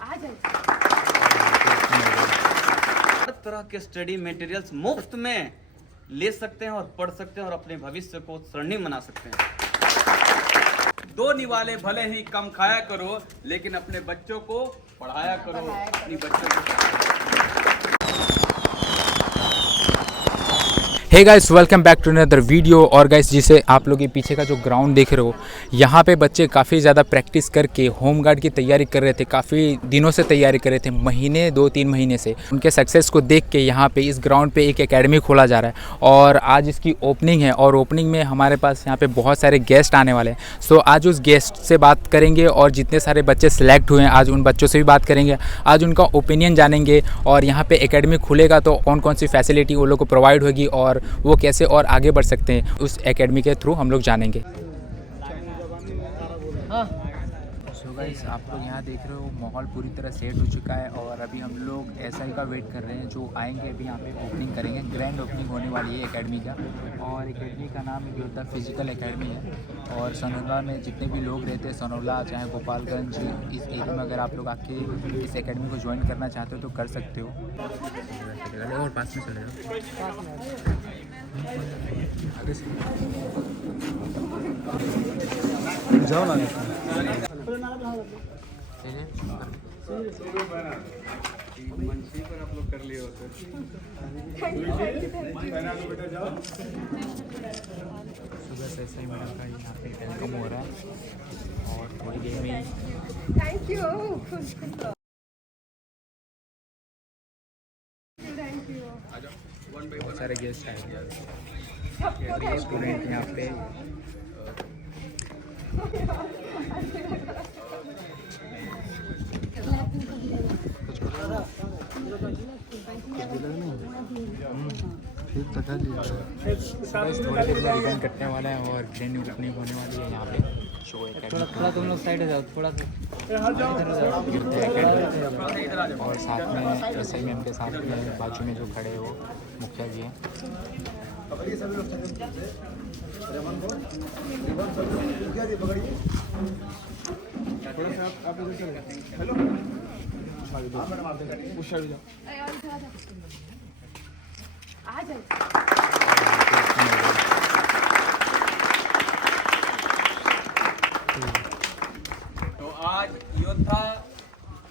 हर तरह के study materials मुफ्त में ले सकते हैं और पढ़ सकते हैं और अपने भविष्य को स्वर्णिम बना सकते हैं। दो निवाले भले ही कम खाया करो, लेकिन अपने बच्चों को पढ़ाया करो, अपनी बच्चों को। Hey guys, welcome back to another video. और गाइस, जिसे आप लोग ये पीछे का जो ग्राउंड देख रहे हो, यहाँ पे बच्चे काफ़ी ज़्यादा प्रैक्टिस करके होम गार्ड की तैयारी कर रहे थे। काफ़ी दिनों से तैयारी कर रहे थे, महीने 2-3 महीने से। उनके सक्सेस को देख के यहाँ पे इस ग्राउंड पे एक एकेडमी खोला जा रहा है और आज इसकी ओपनिंग है। और ओपनिंग में हमारे पास यहाँ पे बहुत सारे गेस्ट आने वाले हैं। सो आज उस गेस्ट से बात करेंगे और जितने सारे बच्चे सेलेक्ट हुए हैं आज उन बच्चों से भी बात करेंगे। आज उनका ओपिनियन जानेंगे और यहाँ पे एकेडमी खुलेगा तो कौन कौन सी फैसिलिटी वो लोग को प्रोवाइड होगी और वो कैसे और आगे बढ़ सकते हैं, उस एकेडमी के थ्रू हम लोग जानेंगे। सो गाइस, आप लोग यहाँ देख रहे हो माहौल पूरी तरह सेट हो चुका है और अभी हम लोग एसआई का वेट कर रहे हैं जो आएंगे। अभी यहाँ पे ओपनिंग करेंगे, ग्रैंड ओपनिंग होने वाली है एकेडमी का। और एकेडमी का नाम योद्धा फिजिकल एकेडमी है। और सनौला में जितने भी लोग रहते हैं, सनौला चाहे गोपालगंज, इस एरिया में अगर आप लोग आके इस एकेडमी को ज्वाइन करना चाहते हो तो कर सकते हो। और पास में चले जाओ ना। मंची पर आप लोग कर लिए होते। सुबह से ऐसे ही मैडम का यहाँ पे वेलकम हो रहा है और थोड़ी देर में थैंक यू। बहुत सारे गेस्ट आए हैं, स्टूडेंट यहाँ पे। थोड़ी देर में रिबन कटने वाला है और ग्रैंड ओपनिंग होने वाली है यहाँ पे। शो एकेडमी थोड़ा तुम लोग साइड जाओ, थोड़ा सा और साथ में एसआई मैम के साथ में बाजू में जो खड़े हो मुखिया जी हैं। तो आज योद्धा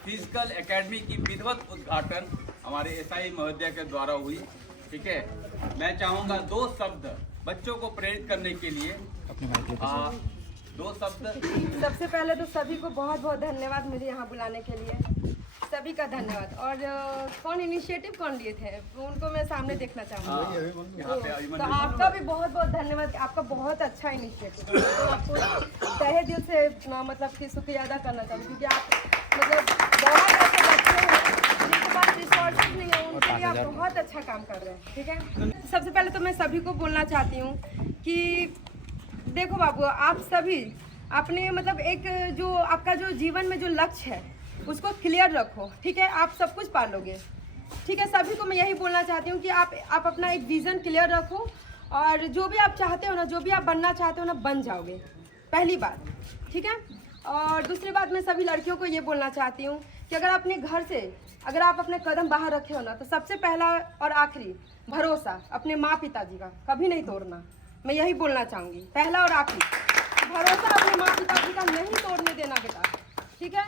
फिजिकल एकेडमी की विधिवत उद्घाटन हमारे एसआई महोदय के द्वारा हुई। ठीक है, मैं चाहूँगा 2 शब्द बच्चों को प्रेरित करने के लिए। अपने भाई के 2 शब्द। सबसे पहले तो सभी को बहुत बहुत धन्यवाद मुझे यहाँ बुलाने के लिए, सभी का धन्यवाद। और कौन इनिशिएटिव कौन लिए थे उनको मैं सामने देखना चाहूँगी। तो आपका भी बहुत बहुत धन्यवाद, आपका बहुत अच्छा इनिशिएटिव है। तो आपको तहे दिल से मतलब कि शुक्रिया अदा करना चाहूँगी, क्योंकि आप मतलब बहुत ऐसे बच्चे हैं जिनके पास रिसोर्सेज नहीं है, उनके लिए आप बहुत अच्छा काम कर रहे हैं। ठीक है, सबसे पहले तो मैं सभी को बोलना चाहती हूँ कि देखो बाबू, आप सभी अपने मतलब एक जो आपका जो जीवन में जो लक्ष्य है उसको क्लियर रखो। ठीक है, आप सब कुछ पा लोगे। ठीक है, सभी को मैं यही बोलना चाहती हूँ कि आप अपना एक विज़न क्लियर रखो और जो भी आप चाहते हो ना, जो भी आप बनना चाहते हो ना, बन जाओगे, पहली बात। ठीक है, और दूसरी बात मैं सभी लड़कियों को ये बोलना चाहती हूँ कि अगर अपने घर से अगर आप अपने कदम बाहर रखे हो ना, तो सबसे पहला और आखिरी भरोसा अपने माँ पिताजी का कभी नहीं तोड़ना। मैं यही बोलना चाहूँगी, पहला और आखिरी भरोसा अपने माँ पिताजी का नहीं तोड़ने देना बेटा। ठीक है,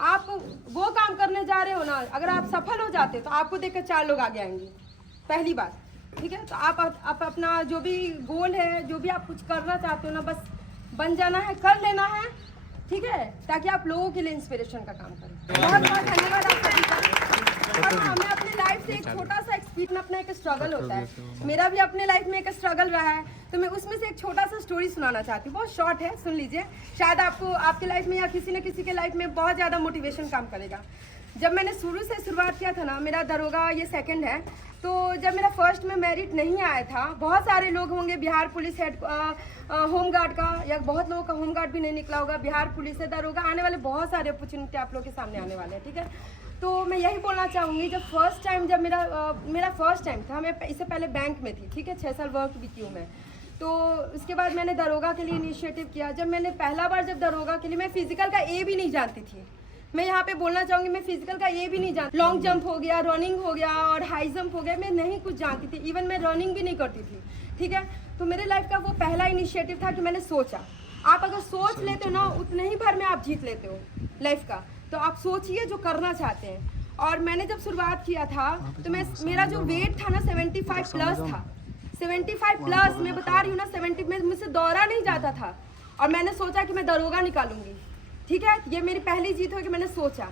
आप वो काम करने जा रहे हो ना, अगर आप सफल हो जाते हो तो आपको देखकर 4 लोग आगे आएंगे, पहली बात। ठीक है, तो आप अपना जो भी गोल है, जो भी आप कुछ करना चाहते हो ना, बस बन जाना है, कर लेना है। ठीक है, ताकि आप लोगों के लिए इंस्पिरेशन का काम करें। बहुत बहुत धन्यवाद आप सभी का। और हमें अपने लाइफ से एक छोटा सा एक्सपीरियंस, अपना एक स्ट्रगल होता है। मेरा भी अपने लाइफ में एक स्ट्रगल रहा है, तो मैं उसमें से एक छोटा सा स्टोरी सुनाना चाहती हूँ। बहुत शॉर्ट है, सुन लीजिए, शायद आपको आपके लाइफ में या किसी न किसी के लाइफ में बहुत ज़्यादा मोटिवेशन काम करेगा। जब मैंने शुरुआत किया था ना, मेरा दरोगा ये 2nd है, तो जब मेरा फर्स्ट में मेरिट नहीं आया था, बहुत सारे लोग होंगे Bihar police head home guard का, या बहुत लोगों का होम गार्ड भी नहीं निकला होगा, बिहार पुलिस से दरोगा आने वाले बहुत सारे अपॉर्चुनिटी आप लोग के सामने आने वाले हैं। ठीक है, तो मैं यही बोलना चाहूँगी, जब मेरा फर्स्ट टाइम था, मैं इससे पहले बैंक में थी। ठीक है, 6 साल वर्क भी की हूँ मैं। तो उसके बाद मैंने दरोगा के लिए इनिशिएटिव किया। जब मैंने पहला बार जब दरोगा के लिए, मैं फिजिकल का ए भी नहीं जानती थी, मैं यहाँ पे बोलना चाहूँगी, मैं फिजिकल का ये भी नहीं जानती। लॉन्ग जंप हो गया, रनिंग हो गया और हाई जंप हो गया, मैं नहीं कुछ जानती थी। इवन मैं रनिंग भी नहीं करती थी, ठीक है। तो मेरे लाइफ का वो पहला इनिशिएटिव था कि मैंने सोचा। आप अगर सोच लेते हो ना, उतने ही भर में आप जीत लेते हो लाइफ का। तो आप सोचिए जो करना चाहते हैं। और मैंने जब शुरुआत किया था तो मेरा जो वेट था ना 75 प्लस था। 75 प्लस, मैं बता रही हूँ ना, 70 में मुझसे दौड़ा नहीं जाता था। और मैंने सोचा कि मैं दरोगा निकालूंगी, ठीक है। ये मेरी पहली जीत हो कि मैंने सोचा।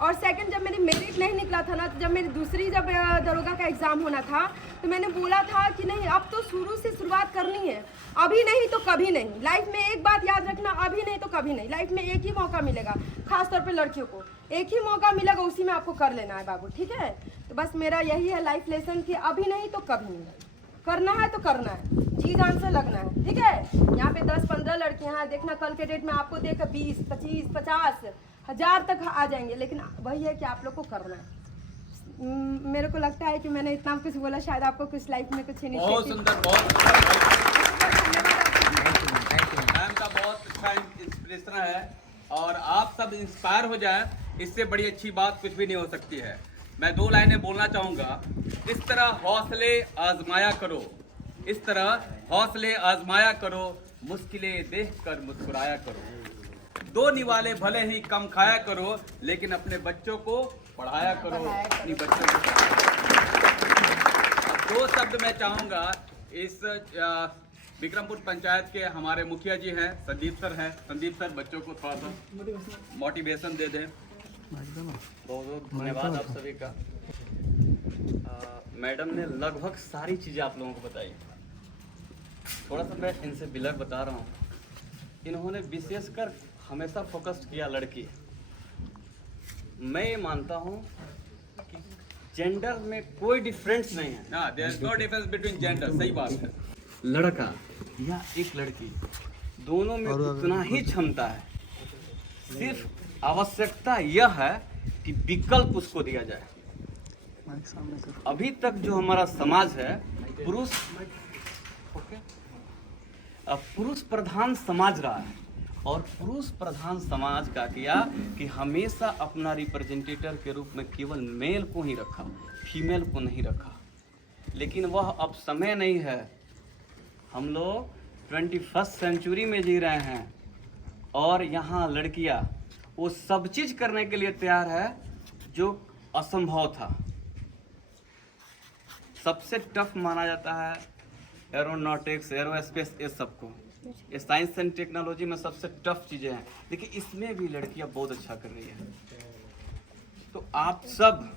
और सेकंड, जब मेरी मेरिट नहीं निकला था ना, तो जब मेरी दूसरी जब दरोगा का एग्ज़ाम होना था, तो मैंने बोला था कि नहीं, अब तो शुरू से शुरुआत करनी है, अभी नहीं तो कभी नहीं। लाइफ में एक बात याद रखना, अभी नहीं तो कभी नहीं। लाइफ में एक ही मौका मिलेगा, खासतौर पे लड़कियों को एक ही मौका मिलेगा, उसी में आपको कर लेना है बाबू, ठीक है। तो बस मेरा यही है लाइफ लेसन कि अभी नहीं तो कभी नहीं, करना है तो करना है, जी जान से लगना है, ठीक है। यहाँ पे 10-15 लड़कियाँ हैं, देखना कल के डेट में आपको देख 20, 25, 50, 1000 तक आ जाएंगे, लेकिन वही है कि आप लोग को करना है। मेरे को लगता है कि मैंने इतना कुछ बोला, शायद आपको कुछ लाइफ में कुछ बहुत सुंदर, बहुत मैम का बहुत अच्छा इंस्पिरेशन है। और आप सब इंस्पायर हो जाए, इससे बड़ी अच्छी बात कुछ भी नहीं हो सकती है। मैं 2 लाइनें बोलना चाहूँगा। इस तरह हौसले आजमाया करो, इस तरह हौसले आजमाया करो, मुश्किलें देखकर मुस्कुराया करो। 2 निवाले भले ही कम खाया करो, लेकिन अपने बच्चों को पढ़ाया करो, अपनी बच्चों को। अब 2 शब्द मैं चाहूँगा, इस विक्रमपुर पंचायत के हमारे मुखिया जी हैं, संदीप सर हैं। संदीप सर बच्चों को थोड़ा सा मोटिवेशन दे दें। बहुत बहुत धन्यवाद आप सभी का। मैडम ने लगभग सारी चीज़ें आप लोगों को बताई। थोड़ा सा मैं इनसे बिलक बता रहा हूँ। इन्होंने विशेषकर हमेशा फोकस किया लड़की। मैं ये मानता हूँ कि जेंडर में कोई डिफरेंस नहीं है ना, there is no difference between gender. सही बात है। लड़का या एक लड़की, दोनों में उतना ही क्षमता है। सिर्फ आवश्यकता यह है कि विकल्प उसको दिया जाए। अभी तक जो हमारा समाज है, पुरुष प्रधान समाज रहा है। और पुरुष प्रधान समाज का किया कि हमेशा अपना रिप्रेजेंटेटर के रूप में केवल मेल को ही रखा, फीमेल को नहीं रखा। लेकिन वह अब समय नहीं है। हम लोग 21st सेंचुरी में जी रहे हैं और यहाँ लड़कियाँ वो सब चीज़ करने के लिए तैयार है जो असंभव था। सबसे टफ माना जाता है एरोनॉटिक्स, एरोस्पेस, ये सबको। ये साइंस एंड टेक्नोलॉजी में सबसे टफ चीज़ें हैं, लेकिन इसमें भी लड़कियां बहुत अच्छा कर रही हैं। तो आप सब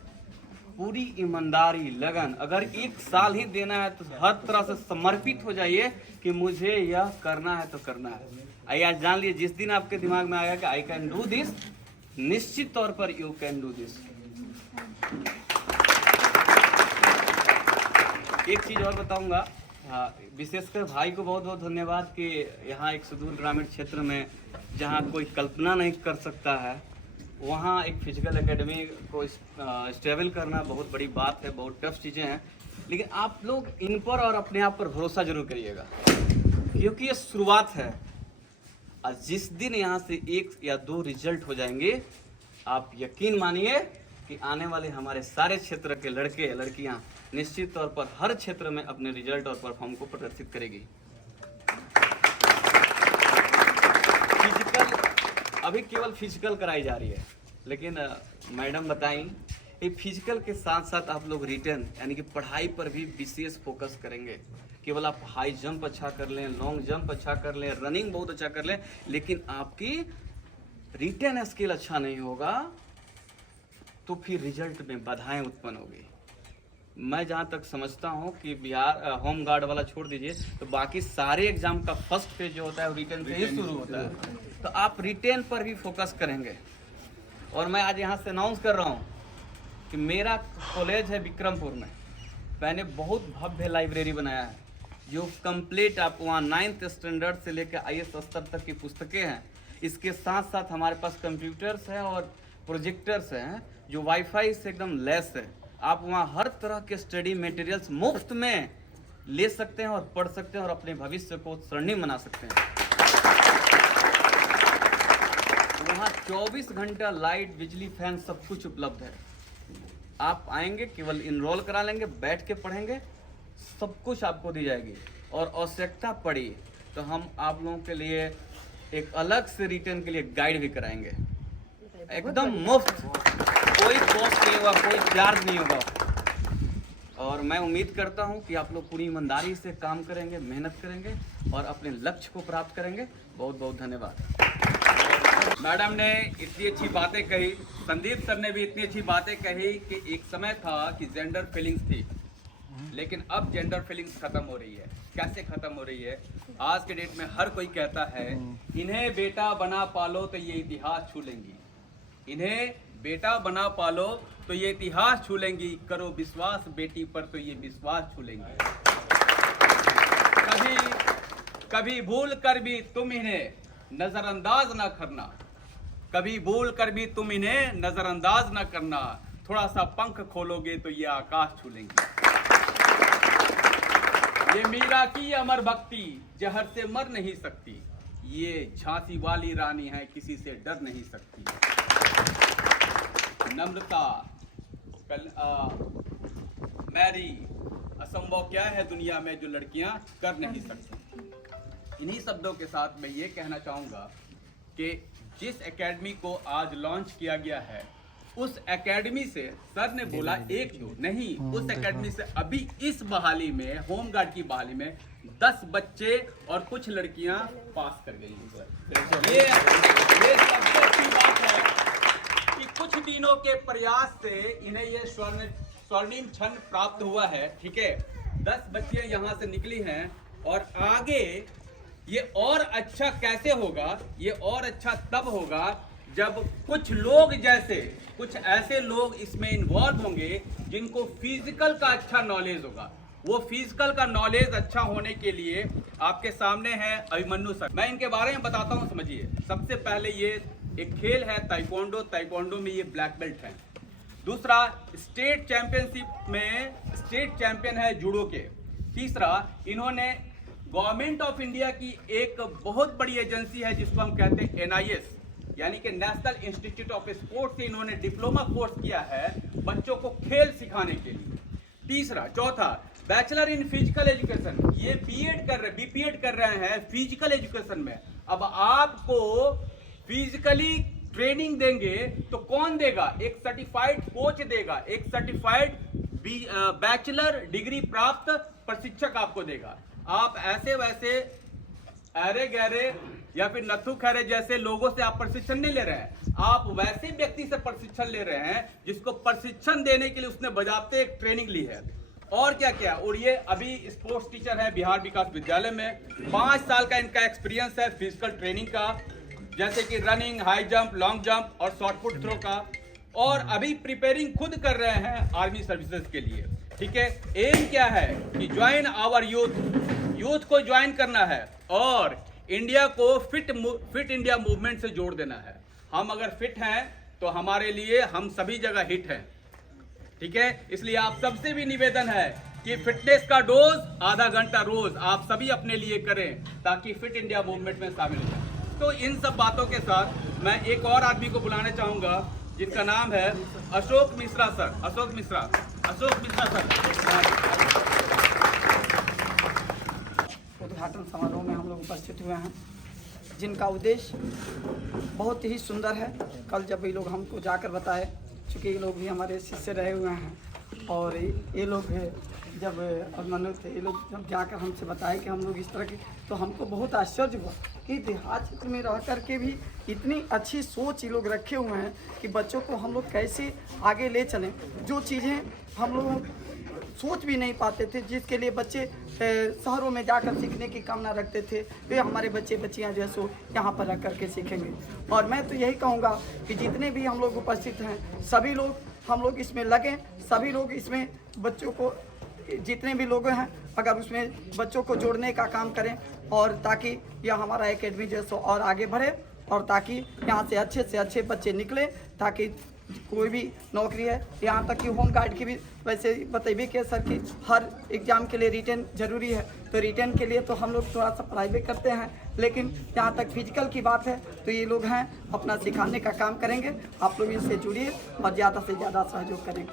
पूरी ईमानदारी, लगन, अगर 1 साल ही देना है तो हर तरह से समर्पित हो जाइए कि मुझे यह करना है तो करना है। आइए आज जान लीजिए, जिस दिन आपके दिमाग में आएगा कि आई कैन डू दिस, निश्चित तौर पर यू कैन डू दिस। एक चीज़ और बताऊंगा, हाँ, विशेषकर भाई को बहुत बहुत धन्यवाद कि यहाँ एक सुदूर ग्रामीण क्षेत्र में जहाँ कोई कल्पना नहीं कर सकता है, वहाँ एक फिजिकल एकेडमी को स्टेबल करना बहुत बड़ी बात है। बहुत टफ चीज़ें हैं, लेकिन आप लोग इन पर और अपने आप पर भरोसा जरूर करिएगा, क्योंकि ये शुरुआत है। और जिस दिन यहाँ से 1 या 2 रिजल्ट हो जाएंगे, आप यकीन मानिए कि आने वाले हमारे सारे क्षेत्र के लड़के लड़कियाँ निश्चित तौर पर हर क्षेत्र में अपने रिजल्ट और परफॉर्म को प्रदर्शित करेगी। फिजिकल अभी केवल फिजिकल कराई जा रही है, लेकिन मैडम बताई ये फिजिकल के साथ साथ आप लोग रिटर्न यानी कि पढ़ाई पर भी विशेष फोकस करेंगे। केवल आप हाई जंप अच्छा कर लें, लॉन्ग जंप अच्छा कर लें, रनिंग बहुत अच्छा कर लें, लेकिन आपकी रिटर्न स्किल अच्छा नहीं होगा तो फिर रिजल्ट में बाधाएं उत्पन्न होगी। मैं जहाँ तक समझता हूँ कि बिहार होम गार्ड वाला छोड़ दीजिए, तो बाकी सारे एग्जाम का फर्स्ट फेज जो होता है वो रिटर्न से ही शुरू होता है। तो आप रिटर्न पर भी फोकस करेंगे। और मैं आज यहाँ से अनाउंस कर रहा हूँ कि मेरा कॉलेज है विक्रमपुर में, मैंने बहुत भव्य लाइब्रेरी बनाया है जो कंप्लीट आप वहाँ 9th स्टैंडर्ड से लेकर IAS स्तर तक की पुस्तकें हैं। इसके साथ साथ हमारे पास कंप्यूटर्स हैं और प्रोजेक्टर्स हैं जो वाईफाई से एकदम लेस है। आप वहाँ हर तरह के स्टडी मटेरियल्स मुफ्त में ले सकते हैं और पढ़ सकते हैं और अपने भविष्य को स्वर्णिम बना सकते हैं। वहाँ 24 घंटा लाइट, बिजली, फैन सब कुछ उपलब्ध है। आप आएंगे, केवल इनरोल करा लेंगे, बैठ के पढ़ेंगे, सब कुछ आपको दी जाएगी। और आवश्यकता पड़ी तो हम आप लोगों के लिए एक अलग से रिटर्न के लिए गाइड भी कराएंगे, एकदम मुफ्त, कोई कॉस्ट नहीं होगा, कोई चार्ज नहीं होगा। और मैं उम्मीद करता हूं कि आप लोग पूरी ईमानदारी से काम करेंगे, मेहनत करेंगे और अपने लक्ष्य को प्राप्त करेंगे। बहुत बहुत धन्यवाद। मैडम ने इतनी अच्छी बातें कही, संदीप सर ने भी इतनी अच्छी बातें कही कि एक समय था कि जेंडर फीलिंग्स थी, लेकिन अब जेंडर फीलिंग्स खत्म हो रही है। कैसे खत्म हो रही है? आज के डेट में हर कोई कहता है इन्हें बेटा बना पालो तो ये इतिहास छू लेंगी, इन्हें बेटा बना पालो तो ये इतिहास छू लेंगी, करो विश्वास बेटी पर तो ये विश्वास छू लेंगी। कभी भूल कर भी तुम इन्हें नजरअंदाज ना करना, कभी भूल कर भी तुम इन्हें नजरअंदाज ना करना, थोड़ा सा पंख खोलोगे तो ये आकाश छू लेंगी। ये मीरा की अमर भक्ति जहर से मर नहीं सकती, ये झांसी वाली रानी है किसी से डर नहीं सकती। नम्रता, मैरी, असंभव क्या है दुनिया में जो लड़कियां कर नहीं सकती। इन्हीं शब्दों के साथ मैं ये कहना चाहूँगा कि जिस एकेडमी को आज लॉन्च किया गया है, उस एकेडमी से सर ने बोला एक दो नहीं, उस एकेडमी से अभी इस बहाली में, होमगार्ड की बहाली में 10 बच्चे और कुछ लड़कियां पास कर गई हैं सर। ये सबसे अच्छी बात है कि कुछ दिनों के प्रयास से इन्हें ये स्वर्णिम क्षण प्राप्त हुआ है। ठीक है, 10 बच्चियां यहाँ से निकली हैं और आगे ये और अच्छा कैसे होगा? ये और अच्छा तब होगा जब कुछ लोग जैसे कुछ ऐसे लोग इसमें इन्वॉल्व होंगे जिनको फिजिकल का अच्छा नॉलेज होगा। वो फिजिकल का नॉलेज अच्छा होने के लिए आपके सामने है अभिमन्यु सर। मैं इनके बारे में बताता हूँ, समझिए। सबसे पहले ये एक खेल है ताइक्वांडो, ताइक्वांडो में ये ब्लैक बेल्ट है। दूसरा, स्टेट चैंपियनशिप में स्टेट चैंपियन है जूडो के। तीसरा, इन्होंने गवर्नमेंट ऑफ इंडिया की एक बहुत बड़ी एजेंसी है जिसको हम कहते हैं NIS, यानी कि नेशनल इंस्टीट्यूट ऑफ स्पोर्ट्स से इन्होंने डिप्लोमा कोर्स किया है बच्चों को खेल सिखाने के लिए। तीसरा, चौथा, बैचलर इन फिजिकल एजुकेशन, ये BPEd कर रहे हैं फिजिकल एजुकेशन में। अब आपको फिजिकली ट्रेनिंग देंगे तो कौन देगा? एक सर्टिफाइड कोच देगा, एक सर्टिफाइड बैचलर डिग्री प्राप्त प्रशिक्षक आपको देगा। आप ऐसे वैसे अरे गहरे या फिर नथु खैरे जैसे लोगों से आप प्रशिक्षण नहीं ले रहे हैं, आप वैसे व्यक्ति से प्रशिक्षण ले रहे हैं जिसको प्रशिक्षण देने के लिए उसने बजाते एक ट्रेनिंग ली है। और क्या क्या, और ये अभी स्पोर्ट्स टीचर है बिहार विकास विद्यालय में। 5 साल का इनका एक्सपीरियंस है फिजिकल ट्रेनिंग का, जैसे कि running, high jump, long jump और शॉर्ट पुट थ्रो का। और अभी प्रिपेयरिंग खुद कर रहे हैं आर्मी सर्विसेज के लिए। ठीक है, एम क्या है कि ज्वाइन आवर यूथ को ज्वाइन करना है और इंडिया को फिट इंडिया मूवमेंट से जोड़ देना है। हम अगर फिट हैं तो हमारे लिए हम सभी जगह हिट हैं। ठीक है, इसलिए आप सबसे भी निवेदन है कि फिटनेस का डोज आधा घंटा रोज आप सभी अपने लिए करें ताकि फिट इंडिया मूवमेंट में शामिल हो जाए। तो इन सब बातों के साथ मैं एक और आदमी को बुलाना चाहूंगा जिनका नाम है अशोक मिश्रा सर। अशोक मिश्रा सर। उद्घाटन समारोह में हम लोग उपस्थित हुए हैं, जिनका उद्देश्य बहुत ही सुंदर है। कल जब ये लोग हमको जाकर बताए, चूँकि ये लोग भी हमारे शिष्य रहे हुए हैं और ये लोग जब अभिमन्यु थे, ये लोग जब जाकर हमसे बताए कि हम लोग इस तरह की, तो हमको बहुत आश्चर्य हुआ कि देहात क्षेत्र में रह कर के भी इतनी अच्छी सोच ये लोग रखे हुए हैं कि बच्चों को हम लोग कैसे आगे ले चलें। जो चीज़ें हम लोग सोच भी नहीं पाते थे, जिसके लिए बच्चे शहरों में जाकर सीखने की कामना रखते थे, वे हमारे बच्चियां जो है सो यहाँ पर रह करके सीखेंगे। और मैं तो यही कहूँगा कि जितने भी हम लोग उपस्थित हैं, सभी लोग हम लोग इसमें लगें, सभी लोग इसमें बच्चों को, जितने भी लोग हैं, अगर उसमें बच्चों को जोड़ने का काम करें और ताकि यह हमारा एकेडमी जो है सो और आगे बढ़े और ताकि यहाँ से अच्छे बच्चे निकले, ताकि कोई भी नौकरी है। यहाँ तक कि होम गार्ड की भी वैसे बतेबे के सर कि हर एग्ज़ाम के लिए रिटन जरूरी है, तो रिटन के लिए तो हम लोग थोड़ा सा पढ़ाई भी करते हैं, लेकिन जहाँ तक फिजिकल की बात है तो ये लोग हैं अपना सिखाने का काम करेंगे। आप लोग इनसे जुड़िए और ज़्यादा से ज़्यादा सहयोग करें।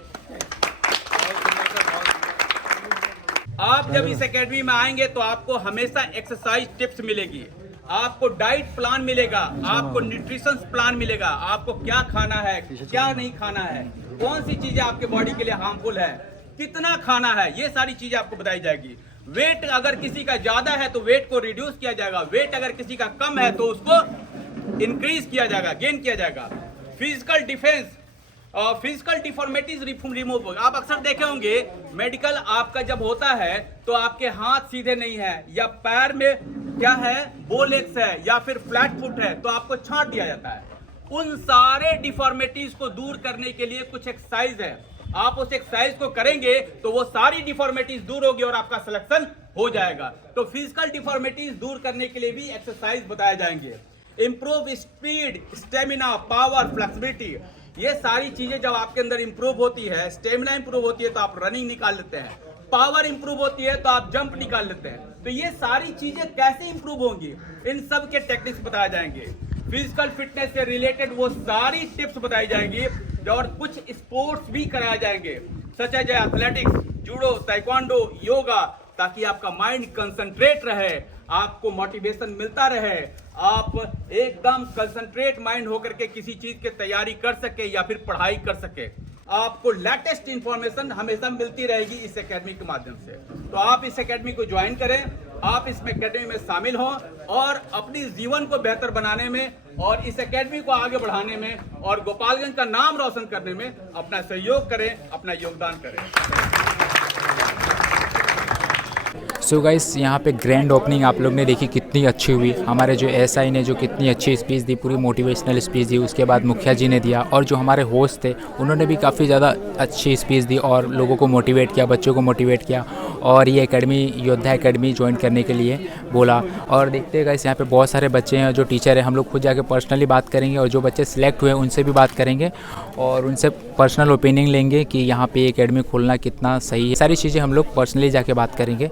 आप जब इस एकेडमी में आएंगे तो आपको हमेशा एक्सरसाइज टिप्स मिलेगी, आपको डाइट प्लान मिलेगा, आपको न्यूट्रिशन प्लान मिलेगा, आपको क्या खाना है क्या नहीं खाना है, कौन सी चीजें आपके बॉडी के लिए हार्मफुल है, कितना खाना है, ये सारी चीजें आपको बताई जाएगी। वेट अगर किसी का ज्यादा है तो वेट को रिड्यूस किया जाएगा, वेट अगर किसी का कम है तो उसको इंक्रीज किया जाएगा, गेन किया जाएगा। Physical defence, physical deformities remove. आप अक्सर देखे होंगे मेडिकल आपका जब होता है तो आपके हाथ सीधे नहीं है या पैर में क्या है बोलेक्स है या फिर फ्लैट फुट है तो आपको छांट दिया जाता है। उन सारे डिफॉर्मिटीज को दूर करने के लिए कुछ एक्सरसाइज है, आप उस एक्सरसाइज को करेंगे तो वो सारी डिफॉर्मिटीज दूर होगी और आपका सिलेक्शन हो जाएगा। तो फिजिकल डिफॉर्मिटीज दूर करने के लिए भी एक्सरसाइज बताए जाएंगे। Improve speed, stamina, power, flexibility, ये सारी चीजें जब आपके अंदर इंप्रूव होती है, स्टेमिना इंप्रूव होती है तो आप रनिंग निकाल लेते हैं, पावर इंप्रूव होती है तो आप जंप निकाल लेते हैं। तो ये सारी चीजें कैसे इंप्रूव होंगी, इन सब के टेक्निक्स बताए जाएंगे। फिजिकल फिटनेस से रिलेटेड वो सारी टिप्स बताई जाएंगी और कुछ स्पोर्ट्स भी कराए जाएंगे सच as athletics, judo, taekwondo, yoga, ताकि आपका माइंड कंसंट्रेट रहे, आपको मोटिवेशन मिलता रहे, आप एकदम कंसंट्रेट माइंड होकर के किसी चीज की तैयारी कर सके या फिर पढ़ाई कर सके। आपको लेटेस्ट इंफॉर्मेशन हमेशा मिलती रहेगी इस एकेडमी के माध्यम से। तो आप इस एकेडमी को ज्वाइन करें, आप इस एकेडमी में शामिल हों और अपनी जीवन को बेहतर बनाने में और इस एकेडमी को आगे बढ़ाने में और गोपालगंज का नाम रोशन करने में अपना सहयोग करें, अपना योगदान करें। सो गाइस, यहाँ पे ग्रैंड ओपनिंग आप लोग ने देखी कितनी अच्छी हुई। हमारे जो एसआई ने जो कितनी अच्छी स्पीच दी, पूरी मोटिवेशनल स्पीच दी, उसके बाद मुखिया जी ने दिया और जो हमारे होस्ट थे उन्होंने भी काफ़ी ज़्यादा अच्छी स्पीच दी और लोगों को मोटिवेट किया, बच्चों को मोटिवेट किया और ये एकेडमी योद्धा एकेडमी ज्वाइन करने के लिए बोला। और देखते गाइस, यहाँ पे बहुत सारे बच्चे हैं जो टीचर हैं, हम लोग खुद जाके पर्सनली बात करेंगे और जो बच्चे सिलेक्ट हुए उनसे भी बात करेंगे और उनसे पर्सनल ओपिनियन लेंगे कि यहाँ पे एकेडमी खोलना कितना सही है। सारी चीज़ें हम लोग पर्सनली जाके बात करेंगे।